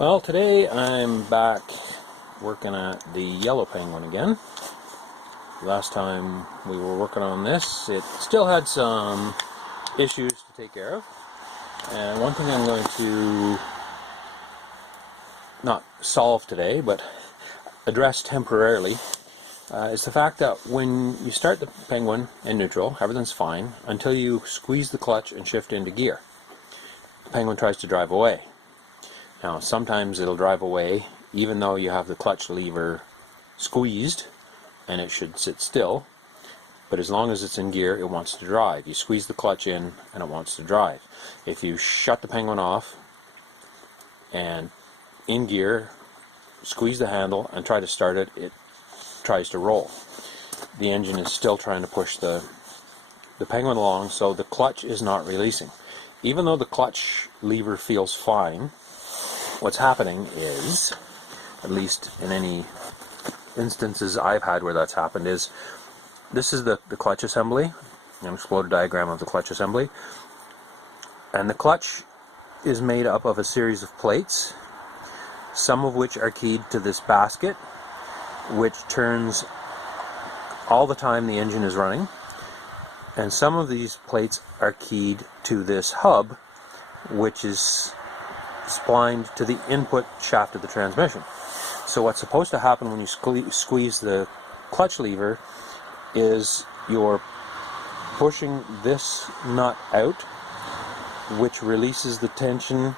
Well, today I'm back working at the Yellow Penguin again. Last time we were working on this, it still had some issues to take care of. And one thing I'm going to not solve today, but address temporarily, is the fact that when you start the Penguin in neutral, everything's fine until you squeeze the clutch and shift into gear. The Penguin tries to drive away. Now, sometimes it'll drive away even though you have the clutch lever squeezed and it should sit still, but as long as it's in gear, it wants to drive. You squeeze the clutch in and it wants to drive. If you shut the Penguin off and in gear, squeeze the handle and try to start it, it tries to roll. The engine is still trying to push the Penguin along, so the clutch is not releasing. Even though the clutch lever feels fine, what's happening is, at least in any instances I've had where that's happened, is this is the clutch assembly, an exploded diagram of the clutch assembly, and the clutch is made up of a series of plates, some of which are keyed to this basket, which turns all the time the engine is running, and some of these plates are keyed to this hub, which is splined to the input shaft of the transmission. So what's supposed to happen when you squeeze the clutch lever is you're pushing this nut out, which releases the tension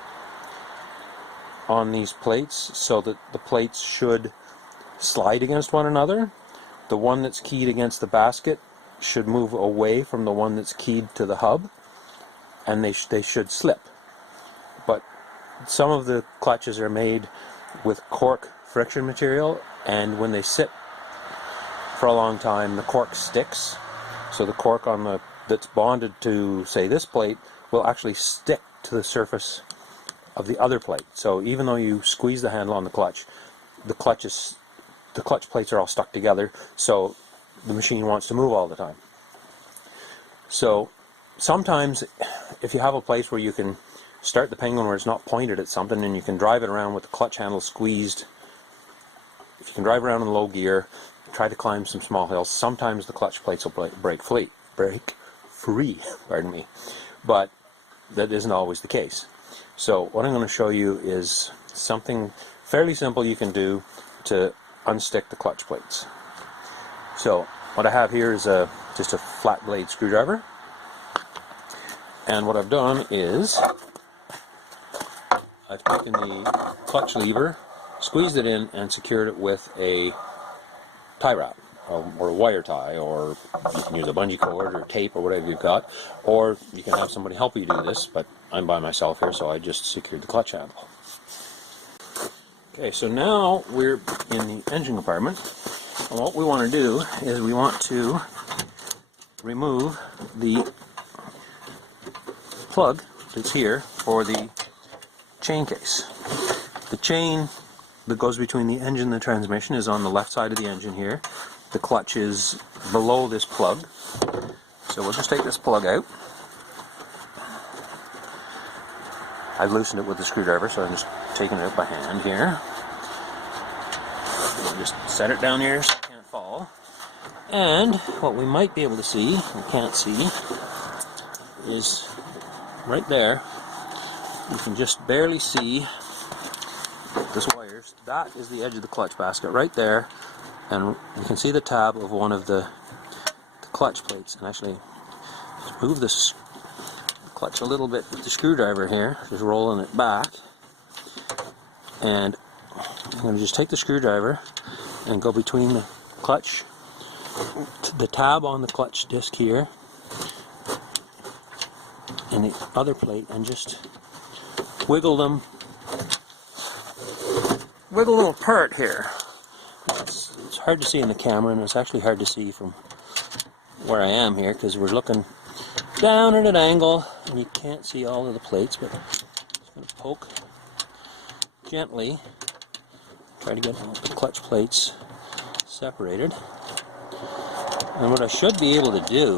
on these plates so that the plates should slide against one another. The one that's keyed against the basket should move away from the one that's keyed to the hub, and they should slip. But some of the clutches are made with cork friction material, and when they sit for a long time, the cork sticks. So the cork on that's bonded to, say, this plate will actually stick to the surface of the other plate. So even though you squeeze the handle on the clutch plates are all stuck together, so the machine wants to move all the time. So sometimes if you have a place where you can start the Penguin where it's not pointed at something and you can drive it around with the clutch handle squeezed, if you can drive around in low gear, try to climb some small hills, sometimes the clutch plates will break free, pardon me, but that isn't always the case. So what I'm going to show you is something fairly simple you can do to unstick the clutch plates. So what I have here is just a flat blade screwdriver, and what I've done is I've taken the clutch lever, squeezed it in, and secured it with a tie wrap, or a wire tie, or you can use a bungee cord or tape or whatever you've got, or you can have somebody help you do this, but I'm by myself here, so I just secured the clutch handle. Okay, so now we're in the engine compartment, and what we want to do is we want to remove the plug that's here for the chain case. The chain that goes between the engine and the transmission is on the left side of the engine here. The clutch is below this plug. So we'll just take this plug out. I've loosened it with the screwdriver, so I'm just taking it out by hand here. We'll just set it down here so it can't fall. And what we might be able to see, we can't see, is right there. You can just barely see this wires. That is the edge of the clutch basket right there, and you can see the tab of one of the clutch plates. And actually, move this clutch a little bit with the screwdriver here, just rolling it back, and I'm going to just take the screwdriver and go between the clutch, the tab on the clutch disc here, and the other plate, and just wiggle them apart here. It's hard to see in the camera, and it's actually hard to see from where I am here because we're looking down at an angle and you can't see all of the plates, but I'm just going to poke gently, try to get the clutch plates separated. And what I should be able to do,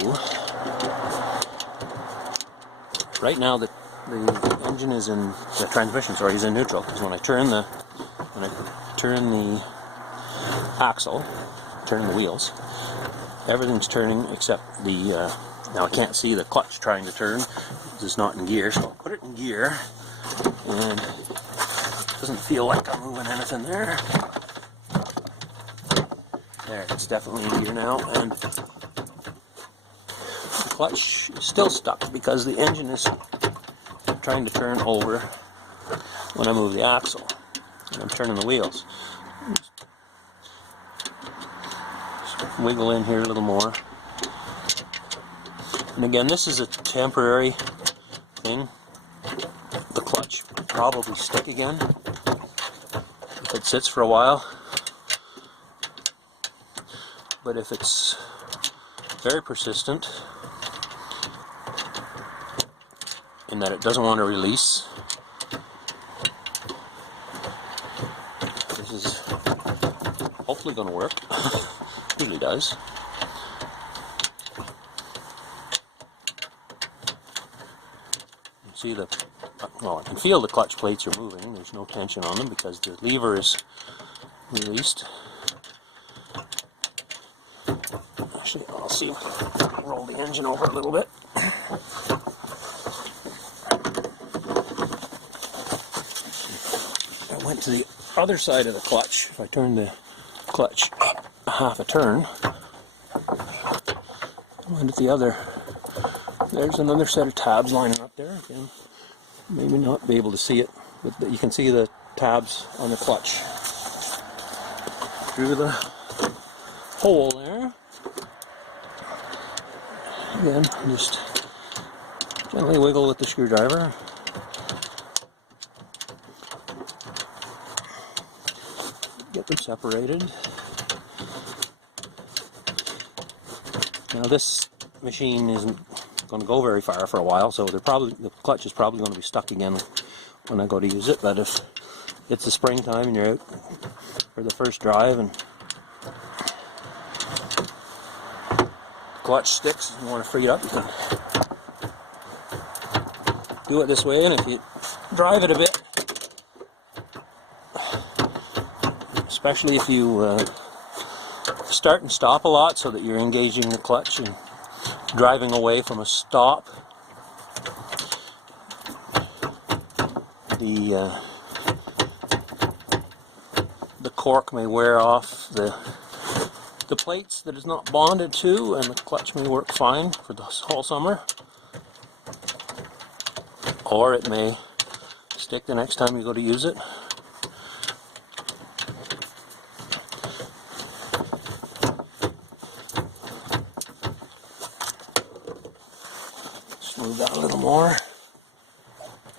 right now the the engine is in, the transmission, sorry, is in neutral, because when I turn the axle, turn the wheels, everything's turning except the, now I can't see the clutch trying to turn, it's not in gear, so I'll put it in gear, and it doesn't feel like I'm moving anything there. There, it's definitely in gear now, and the clutch is still stuck because the engine is trying to turn over when I move the axle, and I'm turning the wheels. Just wiggle in here a little more. And again, this is a temporary thing. The clutch will probably stick again if it sits for a while. But if it's very persistent in that it doesn't want to release, this is hopefully going to work. It really does. See the, well, I can feel the clutch plates are moving. There's no tension on them because the lever is released. Actually, I'll see. Roll the engine over a little bit. I went to the other side of the clutch. If I turn the clutch half a turn, I went at the other. There's another set of tabs lining up there. Again, maybe not be able to see it, but you can see the tabs on the clutch through the hole there. Again, just gently wiggle with the screwdriver. Get them separated. Now this machine isn't going to go very far for a while, so the clutch is probably going to be stuck again when I go to use it. But if it's the springtime and you're out for the first drive and the clutch sticks and you want to free it up, you can do it this way. And if you drive it a bit, especially if you start and stop a lot so that you're engaging the clutch and driving away from a stop, the cork may wear off the plates that it's not bonded to, and the clutch may work fine for the whole summer, or it may stick the next time you go to use it. Move that a little more.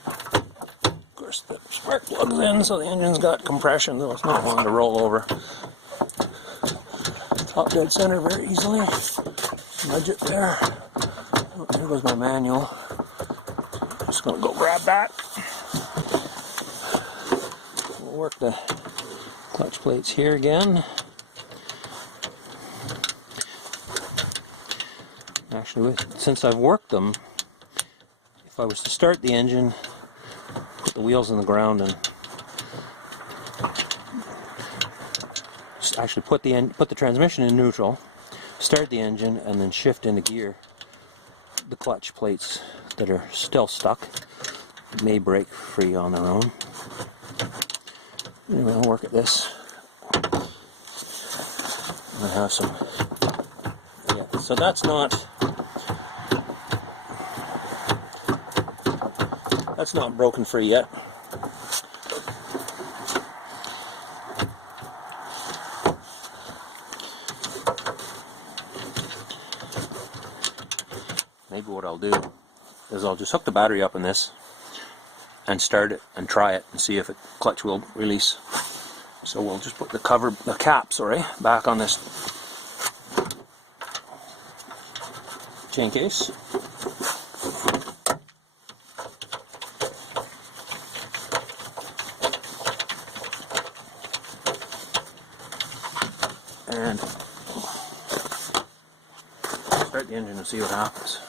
Of course, the spark plug's in, so the engine's got compression, though it's not wanting to roll over. Top dead center very easily. Nudge it there. Oh, there goes my manual. Just going to go grab that. We'll work the clutch plates here again. Actually, since I've worked them, if I was to start the engine, put the wheels in the ground, and actually put the transmission in neutral, start the engine, and then shift into gear, the clutch plates that are still stuck may break free on their own. Anyway, I'll work at this. I have some. Yeah, so that's not broken free yet. Maybe what I'll do is I'll just hook the battery up in this and start it and try it and see if the clutch will release. So we'll just put the cap back on this chain case. And start the engine and see what happens.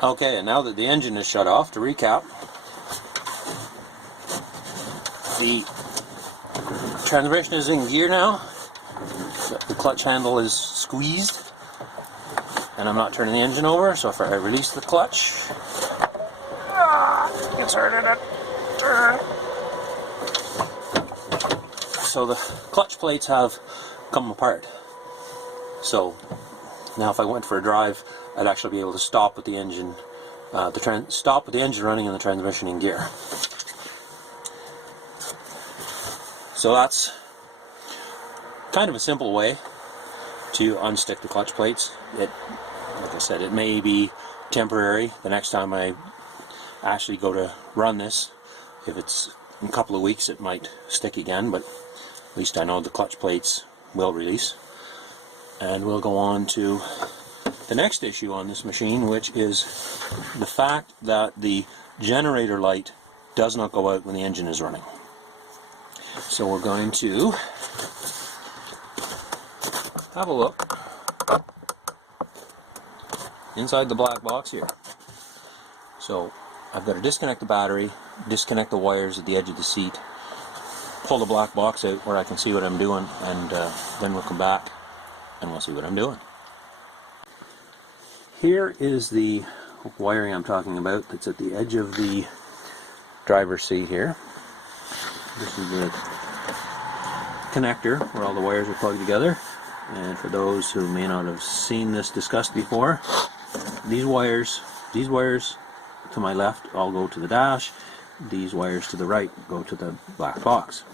Okay, and now that the engine is shut off, to recap, the transmission is in gear now, the clutch handle is squeezed, and I'm not turning the engine over, so if I release the clutch, it's hard to turn. So the clutch plates have come apart. So now if I went for a drive, I'd actually be able to stop with the engine, stop with the engine running and the transmission in gear. So that's kind of a simple way to unstick the clutch plates. Like I said, it may be temporary. The next time I actually go to run this, if it's in a couple of weeks, it might stick again, but at least I know the clutch plates will release. And we'll go on to the next issue on this machine, which is the fact that the generator light does not go out when the engine is running. So we're going to have a look inside the black box here. So I've got to disconnect the battery, disconnect the wires at the edge of the seat, pull the black box out where I can see what I'm doing, and then we'll come back and we'll see what I'm doing. Here is the wiring I'm talking about that's at the edge of the driver's seat here. This is the connector where all the wires are plugged together. And for those who may not have seen this discussed before, these wires to my left all go to the dash. These wires to the right go to the black box.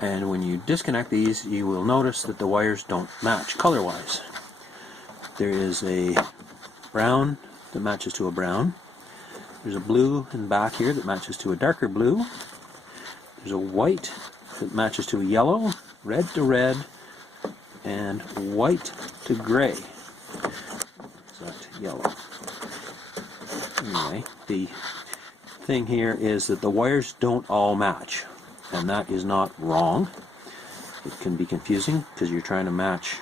And when you disconnect these, you will notice that the wires don't match color-wise. There is a brown that matches to a brown. There's a blue in the back here that matches to a darker blue. There's a white that matches to a yellow, red to red, and white to gray. Is that yellow? Anyway, the thing here is that the wires don't all match, and that is not wrong. It can be confusing because you're trying to match.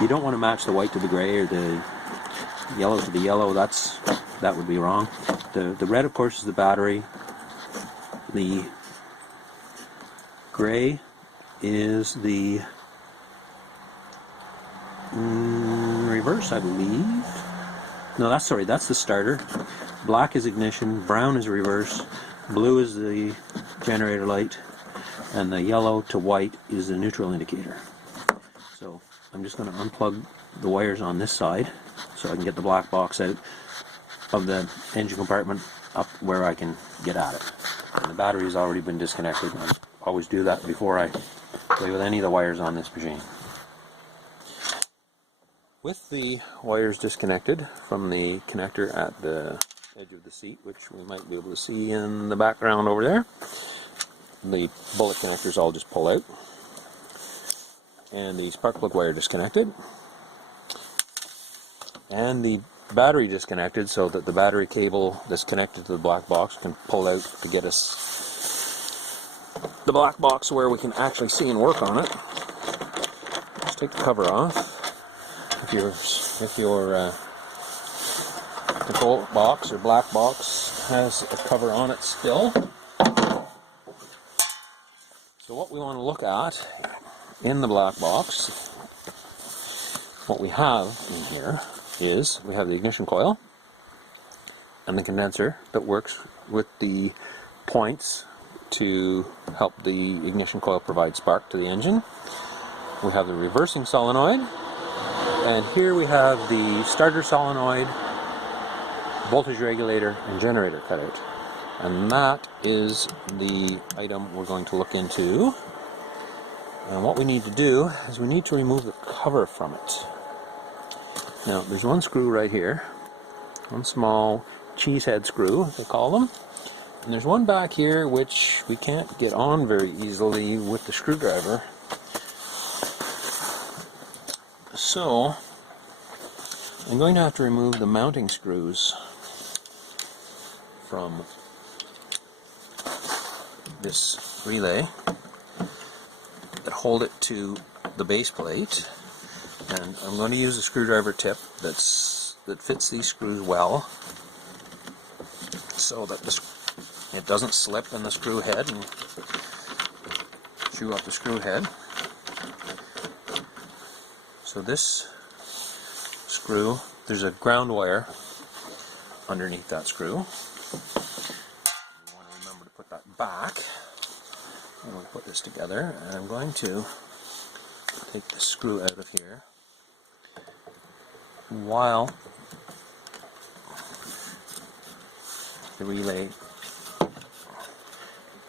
You don't want to match the white to the gray or the yellow to the yellow. That would be wrong. The red, of course, is the battery. The gray is the reverse, I believe. No, that's the starter. Black is ignition, brown is reverse, blue is the generator light, and the yellow to white is the neutral indicator. So I'm just going to unplug the wires on this side so I can get the black box out of the engine compartment up where I can get at it. And the battery's already been disconnected. I always do that before I play with any of the wires on this machine. With the wires disconnected from the connector at the edge of the seat, which we might be able to see in the background over there, the bullet connectors all just pull out, and the spark plug wire disconnected, and the battery disconnected so that the battery cable that's connected to the black box can pull out to get us the black box where we can actually see and work on it. Just take the cover off. If your control box or black box has a cover on it still. So what we want to look at in the black box, what we have in here is we have the ignition coil and the condenser that works with the points to help the ignition coil provide spark to the engine. We have the reversing solenoid, and here we have the starter solenoid, voltage regulator, and generator cutout. And that is the item we're going to look into. And what we need to do is we need to remove the cover from it. Now, there's one screw right here, one small cheesehead screw, they call them. And there's one back here which we can't get on very easily with the screwdriver. So, I'm going to have to remove the mounting screws from this relay that hold it to the base plate. And I'm going to use a screwdriver tip that fits these screws well, so that it doesn't slip in the screw head and chew up the screw head. So this screw, there's a ground wire underneath that screw. You want to remember to put that back. I'm going to put this together, and I'm going to take the screw out of here while the relay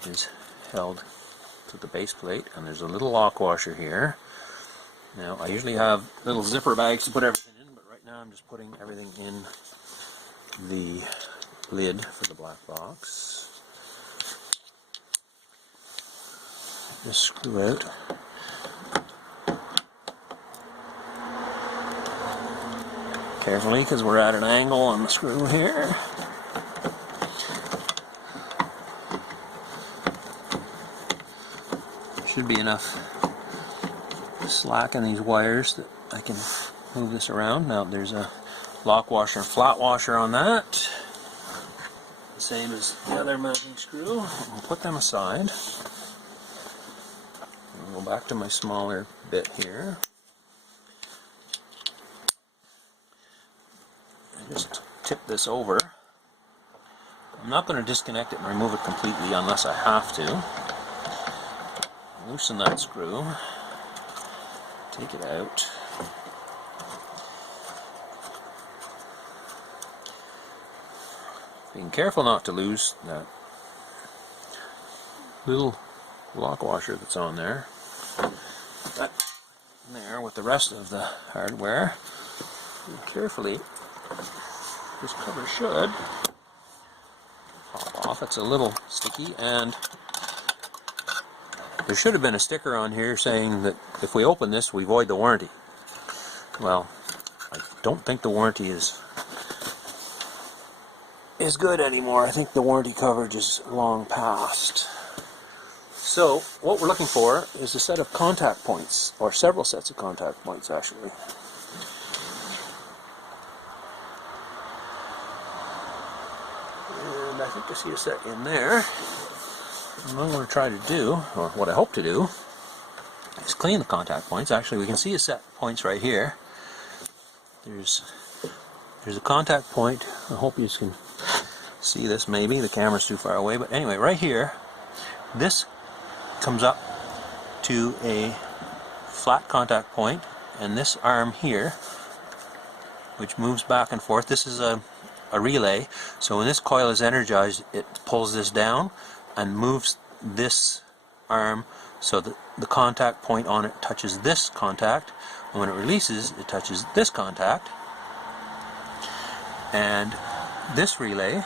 is held to the base plate, and there's a little lock washer here. Now, I usually have little zipper bags to put everything in, but right now I'm just putting everything in the lid for the black box. Just screw out. Carefully, because we're at an angle on the screw here. Should be enough slack in these wires that I can move this around. Now there's a lock washer and flat washer on that, the same as the other mounting screw. I'll put them aside. I'll go back to my smaller bit here. And just tip this over. I'm not going to disconnect it and remove it completely unless I have to. Loosen that screw, take it out, being careful not to lose that little lock washer that's on there. Put that in there with the rest of the hardware. And carefully, this cover should pop off. It's a little sticky, and there should have been a sticker on here saying that if we open this, we void the warranty. Well, I don't think the warranty is good anymore. I think the warranty coverage is long past. So, what we're looking for is a set of contact points, or several sets of contact points actually. And I think I see a set in there. And what I'm going to try to do, or what I hope to do, is clean the contact points. Actually, we can see a set of points right here. There's a contact point. I hope you can see this. Maybe the camera's too far away, but anyway, right here, this comes up to a flat contact point, and this arm here, which moves back and forth, this is a relay. So when this coil is energized, it pulls this down and moves this arm so that the contact point on it touches this contact, and when it releases, it touches this contact. And this relay,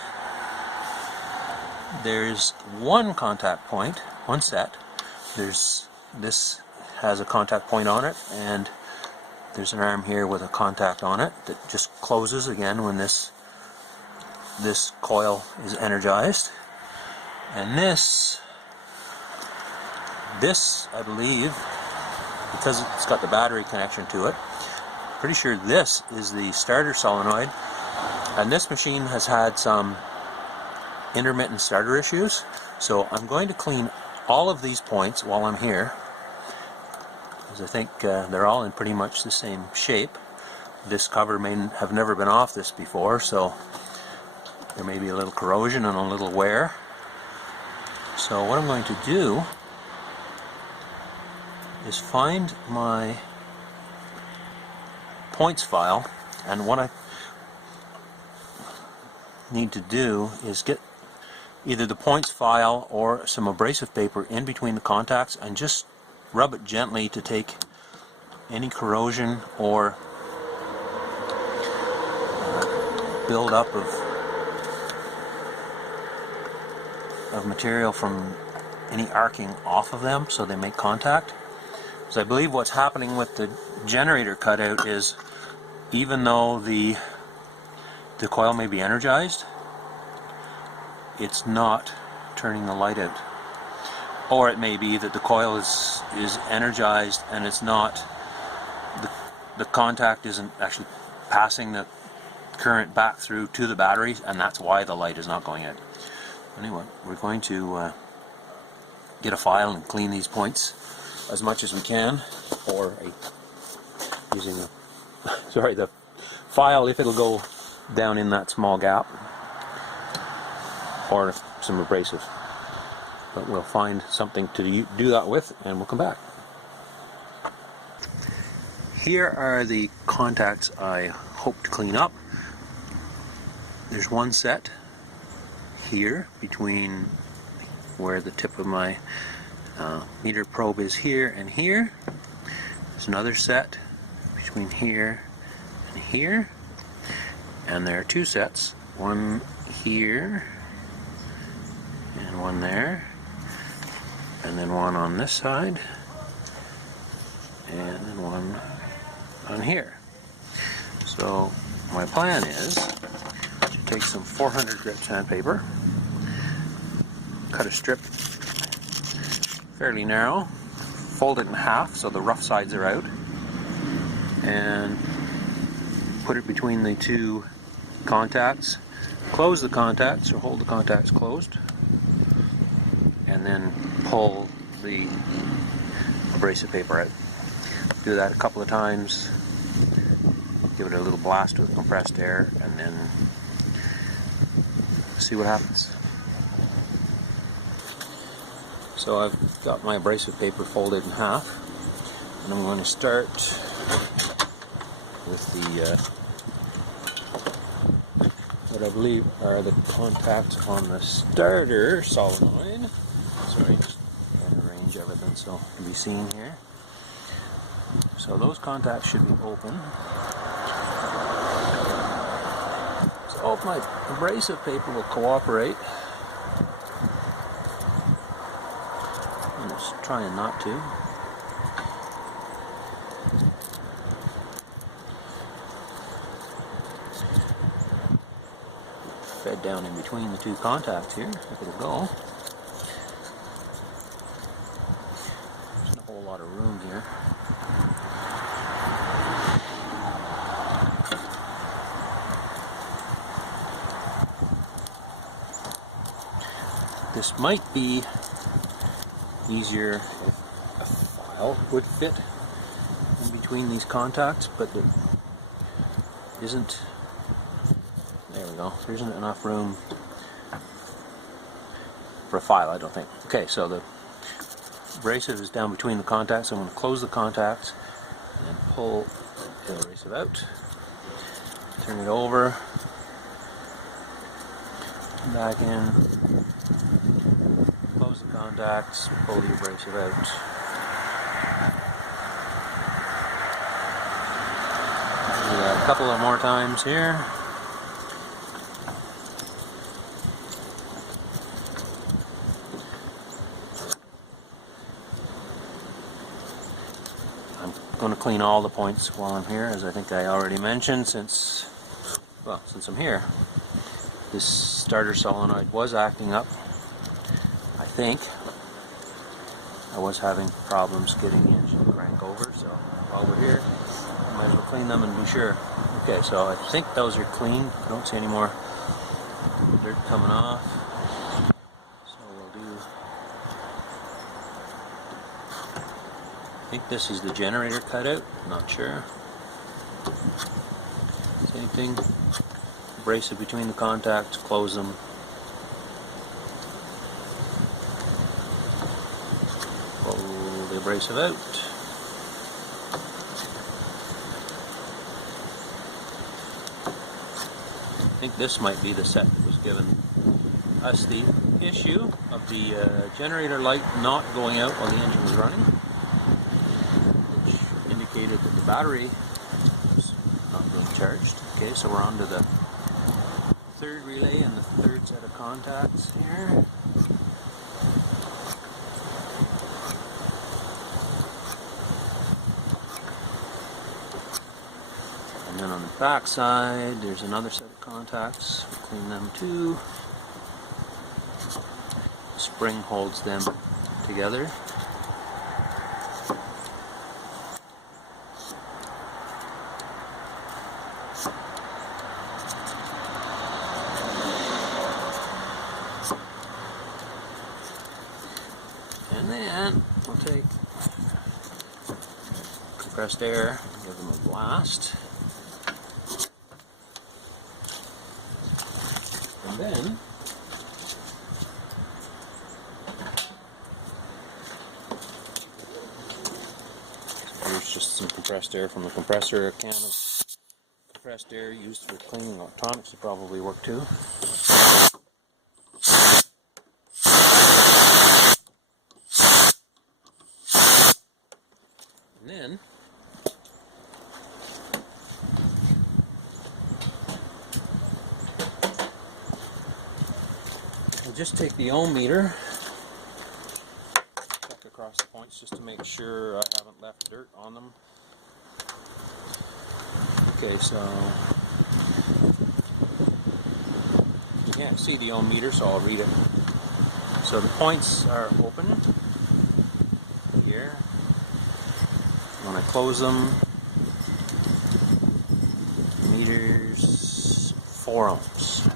there's one contact point, one set. This has a contact point on it, and there's an arm here with a contact on it that just closes again when this coil is energized. And this I believe, because it's got the battery connection to it, pretty sure this is the starter solenoid. And this machine has had some intermittent starter issues, so I'm going to clean all of these points while I'm here, because I think they're all in pretty much the same shape. This cover may have never been off this before, so there may be a little corrosion and a little wear. So what I'm going to do is find my points file, and what I need to do is get either the points file or some abrasive paper in between the contacts and just rub it gently to take any corrosion or build up of material from any arcing off of them so they make contact. Because I believe what's happening with the generator cutout is, even though the coil may be energized, it's not turning the light out. Or it may be that the coil is energized and it's not, the contact isn't actually passing the current back through to the batteries, and that's why the light is not going out. Anyway, we're going to get a file and clean these points as much as we can, or using the file if it'll go down in that small gap, or some abrasive. But we'll find something to do that with, and we'll come back. Here are the contacts I hope to clean up. There's one set here between where the tip of my meter probe is here and here. There's another set between here and here. And there are two sets, one here and one there, and then one on this side, and then one on here. So my plan is to take some 400 grit sandpaper, cut a strip fairly narrow, fold it in half so the rough sides are out, and put it between the two contacts, close the contacts or hold the contacts closed, and then pull the abrasive paper out. Do that a couple of times, give it a little blast with compressed air, and then see what happens. So I've got my abrasive paper folded in half, and I'm going to start with the what I believe are the contacts on the starter solenoid. Sorry, just trying to arrange everything so it can be seen here. So those contacts should be open. So if my abrasive paper will cooperate, I'm just trying not to. Fed down in between the two contacts here, if it'll go. There's not a whole lot of room here. This might be easier if a file would fit in between these contacts, but it isn't. There we go. There isn't enough room for a file, I don't think. Okay, so the abrasive is down between the contacts. I'm going to close the contacts and pull the abrasive out. Turn it over. Back in. Close the contacts. Pull the abrasive out. Do that a couple of more times here. I'm going to clean all the points while I'm here, as I think I already mentioned, since I'm here. This starter solenoid was acting up. I think I was having problems getting the engine to crank over, so while we're here, I might as well clean them and be sure. Okay, so I think those are clean. I don't see any more dirt coming off. So we'll do. I think this is the generator cutout, not sure. Same thing, abrasive between the contacts, close them. Pull the abrasive out. I think this might be the set that was given us the issue of the generator light not going out while the engine was running, indicated that the battery was not being charged. Okay, so we're on to the third relay and the third set of contacts here. And then on the back side, there's another set of contacts. We'll clean them too. The spring holds them together. compressed air, give them a blast. And then here's just some compressed air from the compressor. A can of compressed air used for cleaning electronics would probably work too. And then we'll just take the ohm meter, check across the points just to make sure I haven't left dirt on them. Okay, so you can't see the ohm meter, so I'll read it. So the points are open here. When I close them, meters 4 ohms.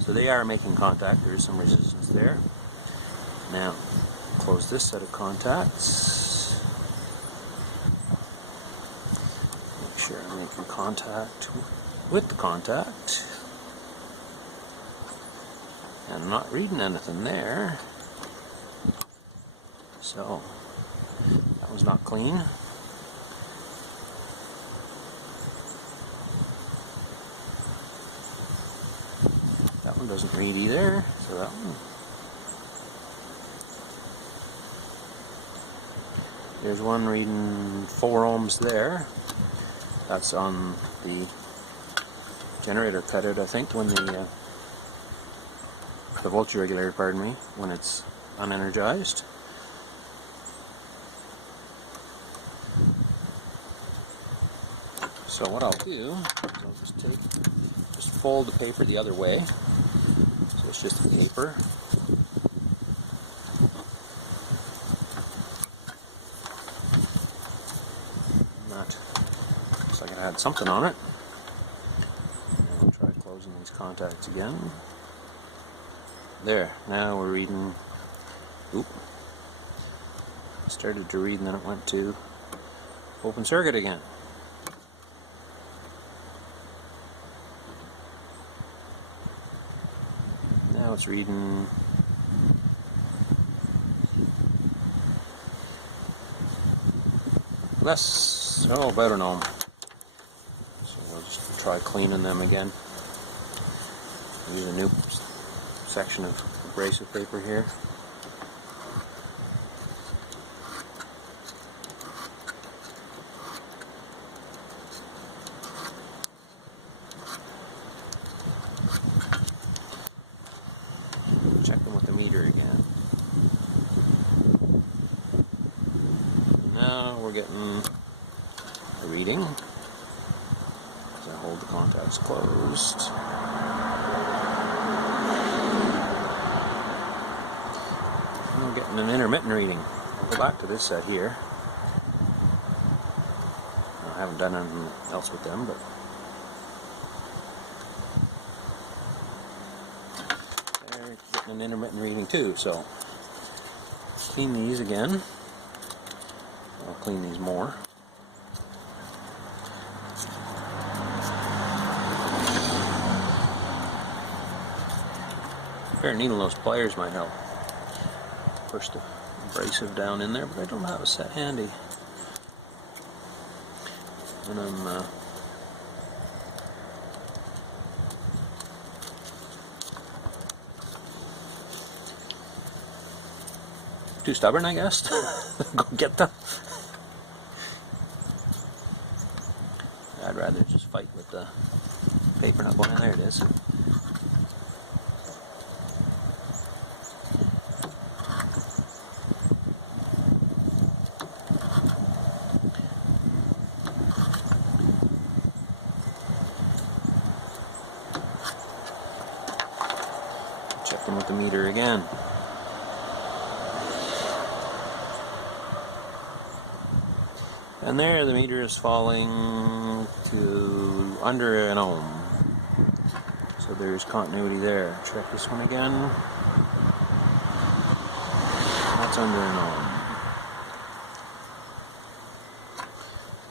So they are making contact. There is some resistance there. Now, close this set of contacts. Make sure I'm making contact with the contact. And I'm not reading anything there. So, that one's not clean. That one doesn't read either, so that one. There's one reading 4 ohms there. That's on the generator cutout, I think, when the voltage regulator, pardon me, when it's unenergized. So what I'll do is I'll just fold the paper the other way. So it's just the paper. That looks like it had something on it. And I'll try closing these contacts again. There, now we're reading. Oop. Started to read and then it went to open circuit again. Now it's reading less, about an ohm. So we'll just try cleaning them again. Use a new section of abrasive paper here. Check them with the meter again. Now we're getting a reading as I hold the contacts closed. And we're getting an intermittent reading. I'll go back to this set here. I haven't done anything else with them, but they're getting an intermittent reading too, so clean these again. I'll clean these more. A pair of needle nose pliers might help. Push the abrasive down in there, but I don't have a set handy. And I'm too stubborn, I guess. Go get them. I'd rather just fight with the paper not going in. There it is. Check them with the meter again. And there the meter is falling to under an ohm. So there's continuity there. Check this one again. That's under an ohm.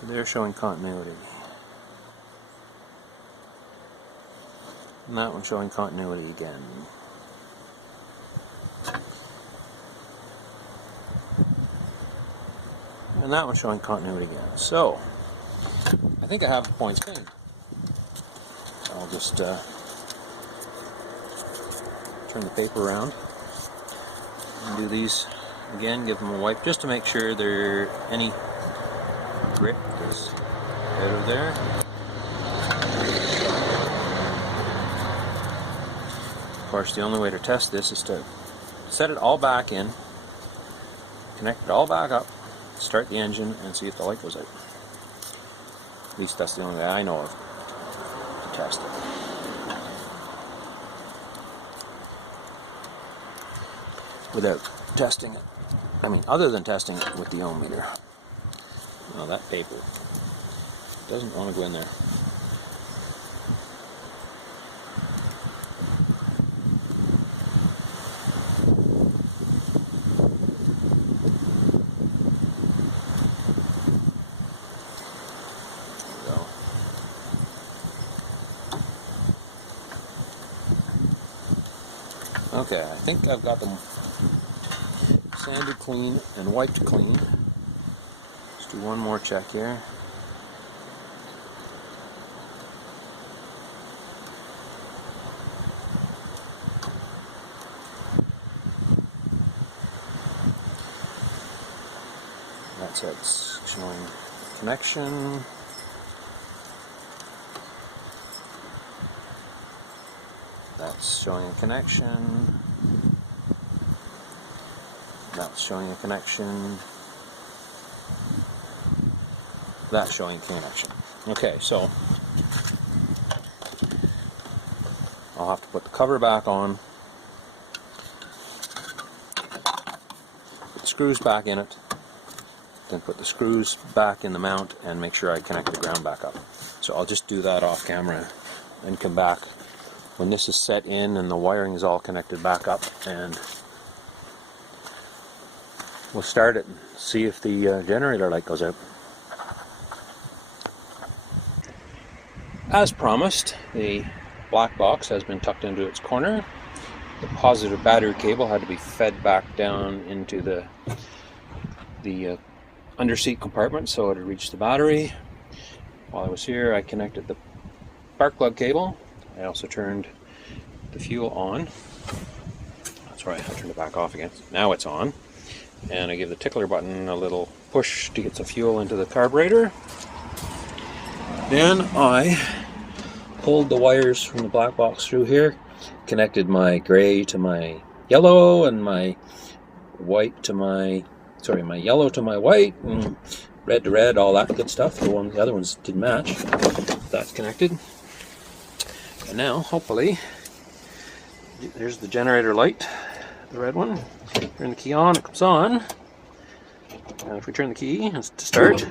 They're showing continuity. And that one's showing continuity again. And that one's showing continuity again. So, I think I have the points pinned. I'll just turn the paper around and do these again, give them a wipe just to make sure there any grit is out of there. Of course, the only way to test this is to set it all back in, connect it all back up, start the engine, and see if the light goes out. At least that's the only way I know of to test it. Without testing it. I mean, other than testing it with the ohm meter. Now that paper doesn't want to go in there. Okay, I think I've got them sanded clean and wiped clean. Let's do one more check here. That's it, showing connection. That's showing a connection. That's showing a connection. That's showing a connection. Okay, so I'll have to put the cover back on, put the screws back in it, then put the screws back in the mount and make sure I connect the ground back up. So I'll just do that off camera and come back when this is set in and the wiring is all connected back up, and we'll start it and see if the generator light goes out. As promised, the black box has been tucked into its corner. The positive battery cable had to be fed back down into the underseat compartment so it would reach the battery. While I was here, I connected the spark plug cable. I also turned the fuel on. That's right, I turned it back off again. Now it's on. And I give the tickler button a little push to get the fuel into the carburetor. Then I pulled the wires from the black box through here, connected my gray to my yellow and my white to my, my yellow to my white, and red to red, all that good stuff. The other ones didn't match. That's connected. And now, hopefully, there's the generator light, the red one. Turn the key on, it comes on. Now if we turn the key to start,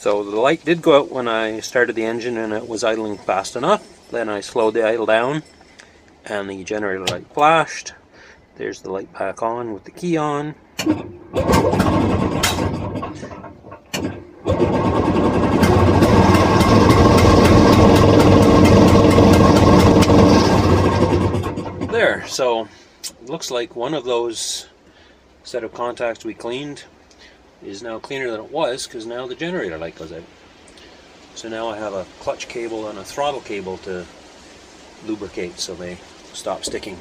so the light did go out when I started the engine and it was idling fast enough. Then I slowed the idle down and the generator light flashed. There's the light back on with the key on. There, so it looks like one of those set of contacts we cleaned is now cleaner than it was, because now the generator light goes out. So now I have a clutch cable and a throttle cable to lubricate so they stop sticking.